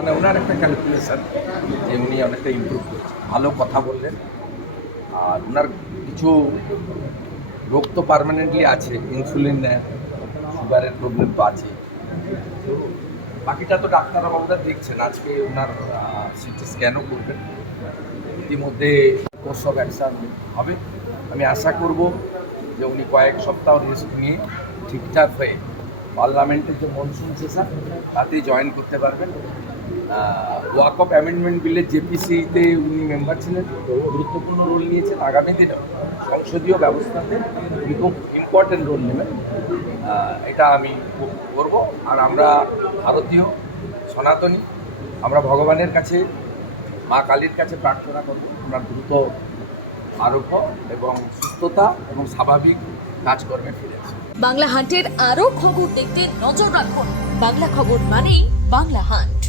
মানে ওনার একটা ক্যালকুলেশন যে উনি অনেকটা ইমপ্রুভ করেছেন, ভালো কথা বললেন। আর ওনার কিছু রোগ তো পার্মানেন্টলি আছে, ইনসুলিন নেয়, সুগারের প্রবলেম তো আছে। তো বাকিটা তো ডাক্তারবাবুরা দেখছেন। আজকে ওনার সিটি স্ক্যানও করবেন। ইতিমধ্যে কোর্স অফ অ্যাকশন হবে। আমি আশা করব যে উনি কয়েক সপ্তাহ রেস্ট নিয়ে ঠিকঠাক হয়ে পার্লামেন্টের যে মনসুন সেশন তাতেই জয়েন করতে পারবেন। ওয়াক অফ অ্যামেন্ডমেন্ট বিলের জেপিসিতে উনি মেম্বার ছিলেন, গুরুত্বপূর্ণ রোল নিয়েছেন। আগামী দিনেও সংসদীয় ব্যবস্থাতে উনি খুব ইম্পর্টেন্ট রোল নেবেন, এটা আমি করব। আর আমরা ভারতীয় সনাতনী, আমরা ভগবানের কাছে, মা কালীর কাছে প্রার্থনা করব আমরা দ্রুত আরোগ্য এবং সুস্থতা এবং স্বাভাবিক কাজকর্মে ফিরে আসি। বাংলা হান্টের আরো খবর দেখতে নজর রাখুন। বাংলা খবর মানেই বাংলা হান্ট।